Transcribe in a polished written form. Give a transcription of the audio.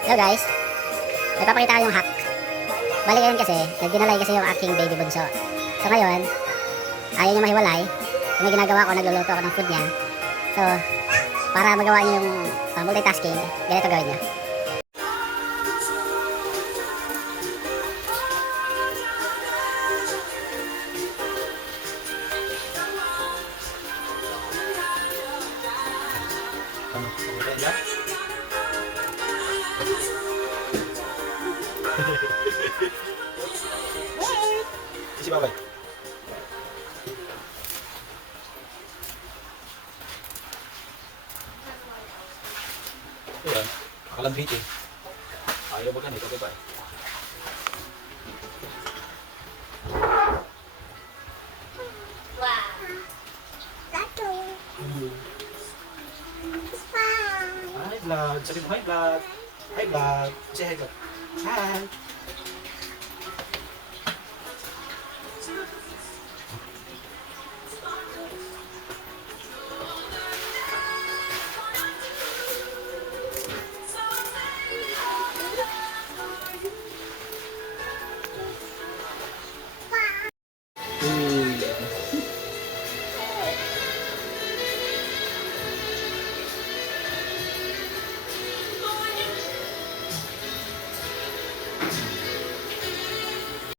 Hello guys, nagpapakita ko yung hack. Bali ngayon kasi, nagdinalay kasi yung aking baby bunso. So ngayon, ayaw niya mahiwalay. Yung may ginagawa ko, nagluluto ako ng food niya. So, para magawa niya yung multitasking, ganito gawin niya. Si Babay. Ayan, nakalambit eh. Ayaw ba ganito, diba eh? Hi vlog, sabi mo hi vlog. Hi vlog, say hi vlog. Hi.